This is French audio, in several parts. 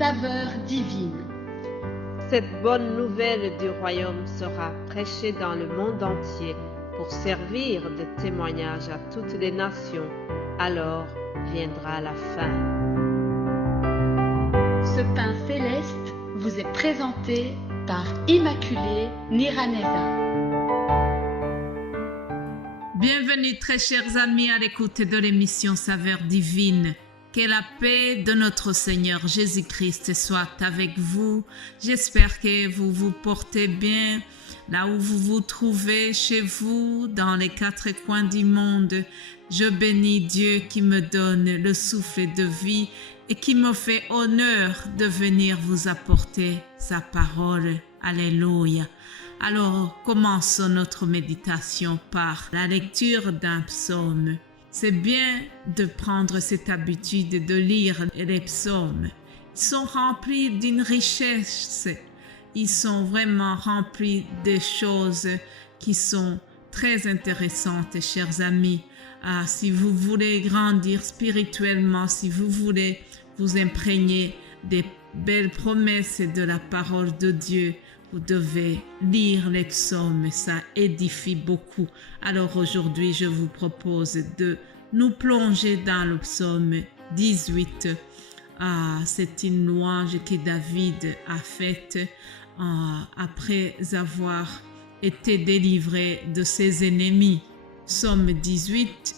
saveur divine. Cette bonne nouvelle du royaume sera prêchée dans le monde entier pour servir de témoignage à toutes les nations. Alors viendra la fin. Ce pain céleste vous est présenté par Immaculée Niraneza. Bienvenue très chers amis à l'écoute de l'émission Saveur divine. Que la paix de notre Seigneur Jésus-Christ soit avec vous. J'espère que vous vous portez bien là où vous vous trouvez, chez vous, dans les quatre coins du monde. Je bénis Dieu qui me donne le souffle de vie et qui me fait honneur de venir vous apporter sa parole. Alléluia. Alors, commençons notre méditation par la lecture d'un psaume. C'est bien de prendre cette habitude de lire les psaumes. Ils sont remplis d'une richesse. Ils sont vraiment remplis de choses qui sont très intéressantes, chers amis. Si vous voulez grandir spirituellement, si vous voulez vous imprégner des belles promesses de la parole de Dieu, vous devez lire les psaumes, ça édifie beaucoup. Alors aujourd'hui, je vous propose de nous plonger dans le psaume 18. C'est une louange que David a faite après avoir été délivré de ses ennemis. Psaume 18.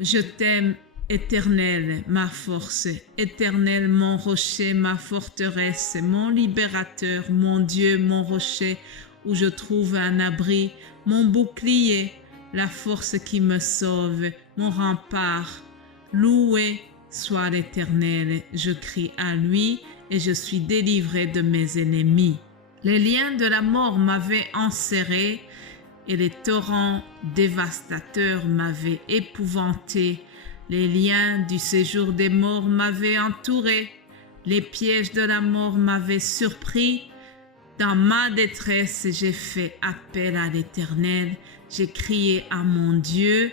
Je t'aime, Éternel, ma force, Éternel, mon rocher, ma forteresse, mon libérateur, mon Dieu, mon rocher, où je trouve un abri, mon bouclier, la force qui me sauve, mon rempart. Loué soit l'Éternel, je crie à lui et je suis délivré de mes ennemis. Les liens de la mort m'avaient enserré et les torrents dévastateurs m'avaient épouvanté. Les liens du séjour des morts m'avaient entouré, les pièges de la mort m'avaient surpris. Dans ma détresse, j'ai fait appel à l'Éternel, j'ai crié à mon Dieu.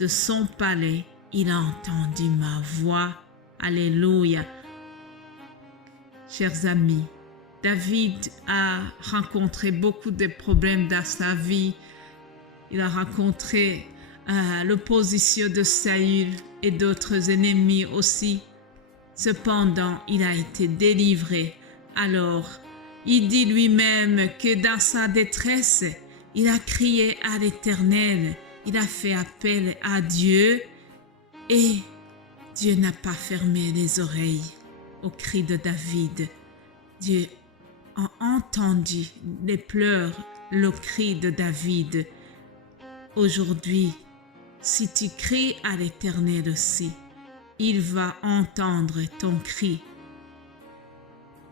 De son palais, il a entendu ma voix. Alléluia. Chers amis, David a rencontré beaucoup de problèmes dans sa vie. Il a rencontré l'opposition de Saül et d'autres ennemis aussi. Cependant, il a été délivré. Alors, il dit lui-même que dans sa détresse, il a crié à l'Éternel. Il a fait appel à Dieu et Dieu n'a pas fermé les oreilles au cri de David. Dieu a entendu les pleurs, le cri de David. Aujourd'hui, si tu cries à l'Éternel aussi, il va entendre ton cri.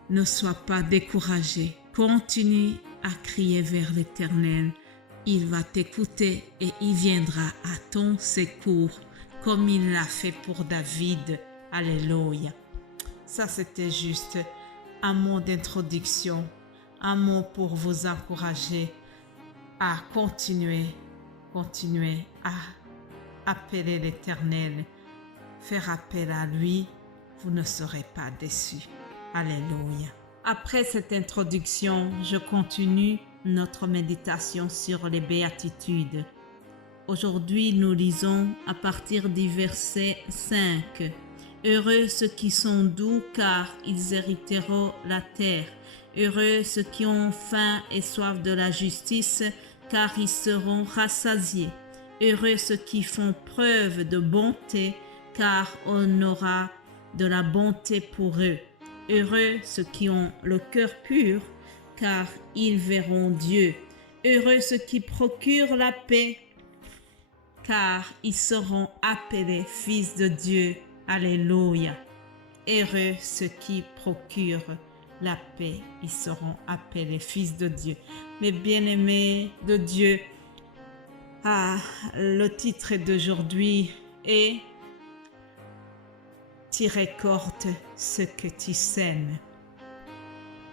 Ne sois pas découragé. Continue à crier vers l'Éternel. Il va t'écouter et il viendra à ton secours comme il l'a fait pour David. Alléluia. Ça, c'était juste un mot d'introduction, un mot pour vous encourager à continuer à appeler l'Éternel, faire appel à lui, vous ne serez pas déçus. Alléluia. Après cette introduction, je continue notre méditation sur les béatitudes. Aujourd'hui, nous lisons à partir du verset 5. Heureux ceux qui sont doux, car ils hériteront la terre. Heureux ceux qui ont faim et soif de la justice, car ils seront rassasiés. Heureux ceux qui font preuve de bonté, car on aura de la bonté pour eux. Heureux ceux qui ont le cœur pur, car ils verront Dieu. Heureux ceux qui procurent la paix, car ils seront appelés fils de Dieu. Alléluia. Heureux ceux qui procurent la paix, ils seront appelés fils de Dieu. Mes bien-aimés de Dieu, le titre d'aujourd'hui est « Tu récoltes ce que tu sèmes ».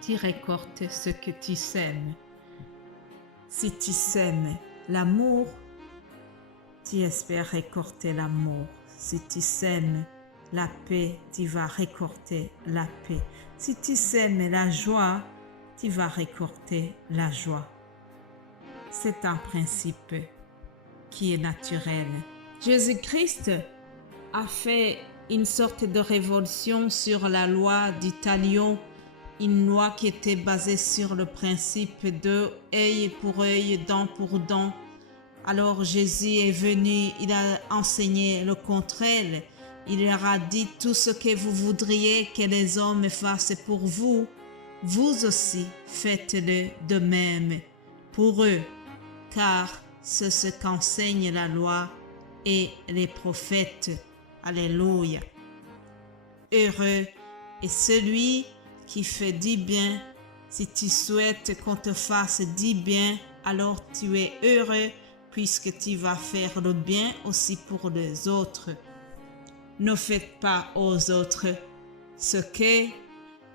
Tu récoltes ce que tu sèmes. Si tu sèmes l'amour, tu espères récolter l'amour. Si tu sèmes la paix, tu vas récolter la paix. Si tu sèmes la joie, tu vas récolter la joie. C'est un principe qui est naturel. Jésus-Christ a fait une sorte de révolution sur la loi du talion, une loi qui était basée sur le principe de œil pour œil, dent pour dent. Alors Jésus est venu, il a enseigné le contraire. Il leur a dit tout ce que vous voudriez que les hommes fassent pour vous, vous aussi faites-le de même pour eux, car c'est ce qu'enseigne la loi et les prophètes. Alléluia. Heureux est celui qui fait du bien. Si tu souhaites qu'on te fasse du bien, alors tu es heureux puisque tu vas faire le bien aussi pour les autres. Ne faites pas aux autres ce que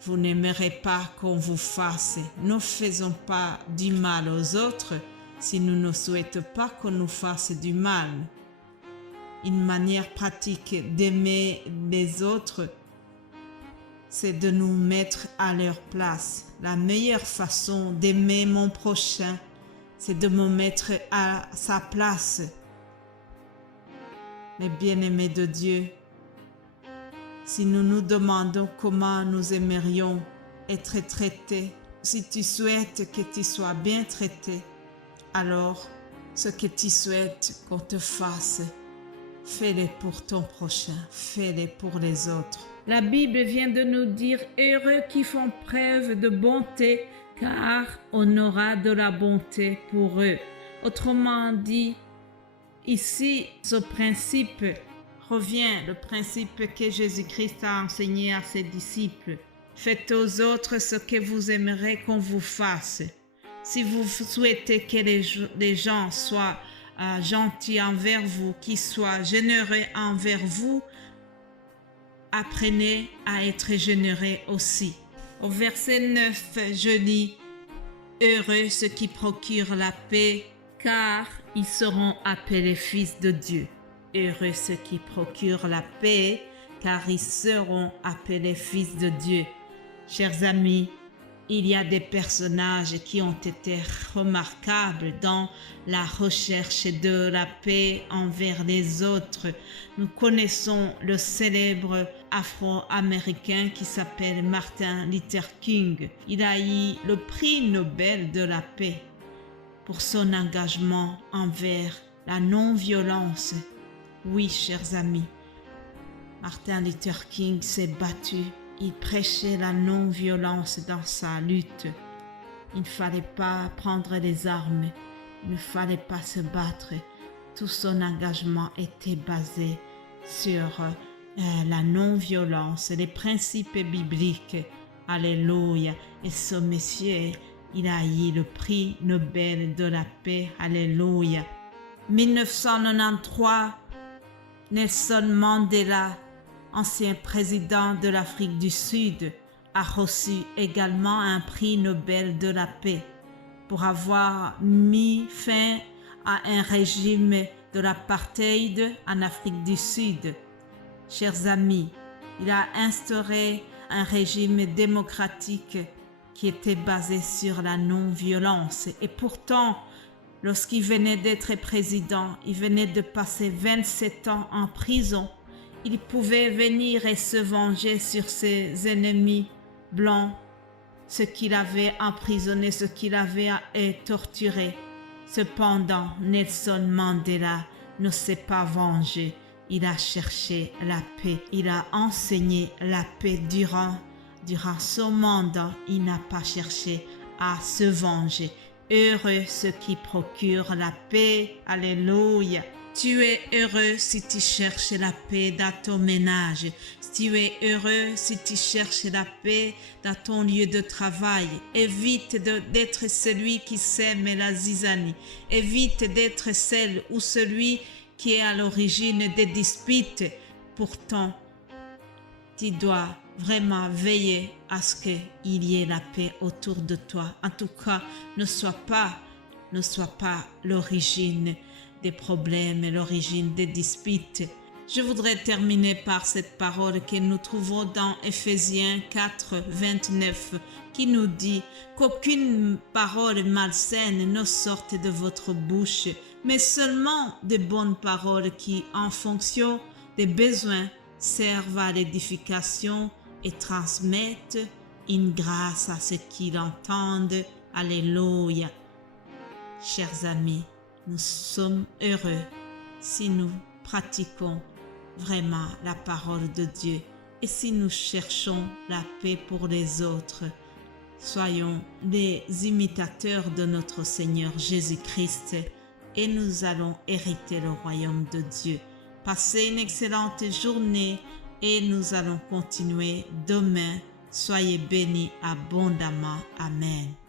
vous n'aimerez pas qu'on vous fasse. Ne faisons pas du mal aux autres si nous ne souhaitons pas qu'on nous fasse du mal. Une manière pratique d'aimer les autres, c'est de nous mettre à leur place. La meilleure façon d'aimer mon prochain, c'est de me mettre à sa place. Les bien-aimés de Dieu, si nous nous demandons comment nous aimerions être traités, si tu souhaites que tu sois bien traité, alors ce que tu souhaites qu'on te fasse, fais-le pour ton prochain, fais-le pour les autres. La Bible vient de nous dire « Heureux qui font preuve de bonté, car on aura de la bonté pour eux. » Autrement dit, ici, ce principe revient, le principe que Jésus-Christ a enseigné à ses disciples. Faites aux autres ce que vous aimerez qu'on vous fasse. Si vous souhaitez que les gens soient gentils envers vous, qu'ils soient généreux envers vous, apprenez à être généreux aussi. Au verset 9, je lis « Heureux ceux qui procurent la paix, car ils seront appelés fils de Dieu. » Heureux ceux qui procurent la paix, car ils seront appelés fils de Dieu. Chers amis, il y a des personnages qui ont été remarquables dans la recherche de la paix envers les autres. Nous connaissons le célèbre Afro-Américain qui s'appelle Martin Luther King. Il a eu le prix Nobel de la paix pour son engagement envers la non-violence. Oui, chers amis, Martin Luther King s'est battu. Il prêchait la non-violence dans sa lutte. Il ne fallait pas prendre les armes. Il ne fallait pas se battre. Tout son engagement était basé sur la non-violence, les principes bibliques. Alléluia. Et ce monsieur, il a eu le prix Nobel de la paix. Alléluia. 1993, Nelson Mandela, ancien président de l'Afrique du Sud, a reçu également un prix Nobel de la paix pour avoir mis fin à un régime de l'apartheid en Afrique du Sud. Chers amis, il a instauré un régime démocratique qui était basé sur la non-violence. Et pourtant, lorsqu'il venait d'être président, il venait de passer 27 ans en prison. Il pouvait venir et se venger sur ses ennemis blancs, ceux qu'il avait emprisonnés, ceux qu'il avait torturés. Cependant, Nelson Mandela ne s'est pas vengé. Il a cherché la paix. Il a enseigné la paix durant son mandat. Il n'a pas cherché à se venger. Heureux ceux qui procurent la paix. Alléluia. Tu es heureux si tu cherches la paix dans ton ménage. Tu es heureux si tu cherches la paix dans ton lieu de travail. Évite d'être celui qui sème la zizanie. Évite d'être celle ou celui qui est à l'origine des disputes. Pourtant, tu dois vraiment veiller à ce qu'il y ait la paix autour de toi. En tout cas, ne sois pas l'origine des problèmes, l'origine des disputes. Je voudrais terminer par cette parole que nous trouvons dans Éphésiens 4, 29, qui nous dit qu'aucune parole malsaine ne sorte de votre bouche, mais seulement de bonnes paroles qui, en fonction des besoins, servent à l'édification et transmettent une grâce à ceux qui l'entendent. Alléluia. Chers amis, nous sommes heureux si nous pratiquons vraiment la parole de Dieu et si nous cherchons la paix pour les autres. Soyons des imitateurs de notre Seigneur Jésus-Christ et nous allons hériter le royaume de Dieu. Passez une excellente journée et nous allons continuer demain. Soyez bénis abondamment. Amen.